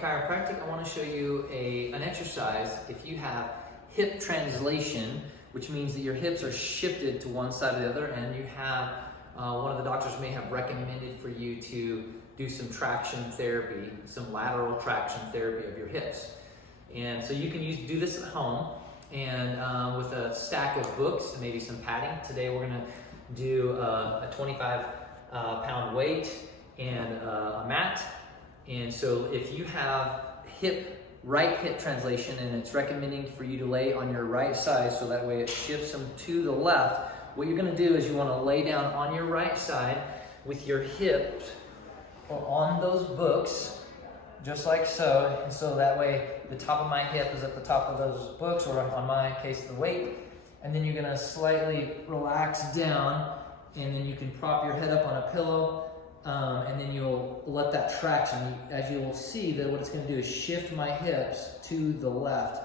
Chiropractic, I want to show you an exercise if you have hip translation, which means that your hips are shifted to one side or the other, and you have, one of the doctors may have recommended for you to do some traction therapy, some lateral traction therapy of your hips. And so you can do this at home and with a stack of books and maybe some padding. Today we're going to do a 25-pound weight and a mat. And so if you have right hip translation, and it's recommending for you to lay on your right side so that way it shifts them to the left, what you're going to do is you want to lay down on your right side with your hips on those books, just like so. And so that way the top of my hip is at the top of those books, or on my case the weight. And then you're going to slightly relax down, and then you can prop your head up on a pillow. And then you'll let that traction, as you will see, that what it's going to do is shift my hips to the left.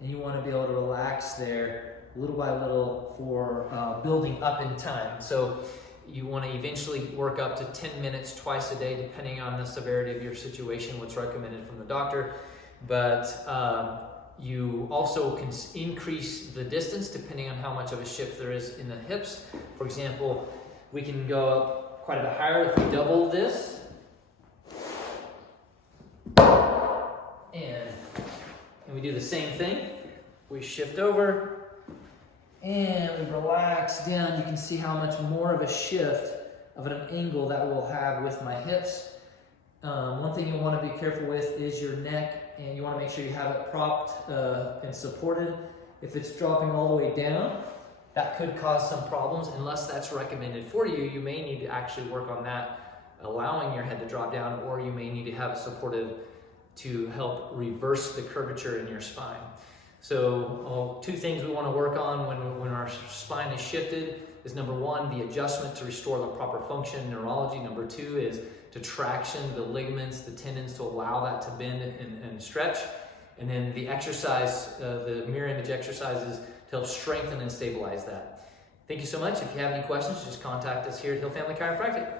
And you want to be able to relax there little by little for building up in time. So you want to eventually work up to 10 minutes twice a day, depending on the severity of your situation, what's recommended from the doctor. But you also can increase the distance depending on how much of a shift there is in the hips. For example, we can go up quite a bit higher if we double this. And we do the same thing. We shift over and we relax down. You can see how much more of a shift of an angle that we'll have with my hips. One thing you want to be careful with is your neck, and you want to make sure you have it propped and supported. If it's dropping all the way down, that could cause some problems. Unless that's recommended for you, you may need to actually work on that, allowing your head to drop down, or you may need to have it supported to help reverse the curvature in your spine. So two things we want to work on when our spine is shifted is, number one, the adjustment to restore the proper function in neurology. Number two is to traction the ligaments, the tendons, to allow that to bend and stretch. And then the exercise, the mirror image exercises, to help strengthen and stabilize that. Thank you so much. If you have any questions, just contact us here at Hill Family Chiropractic.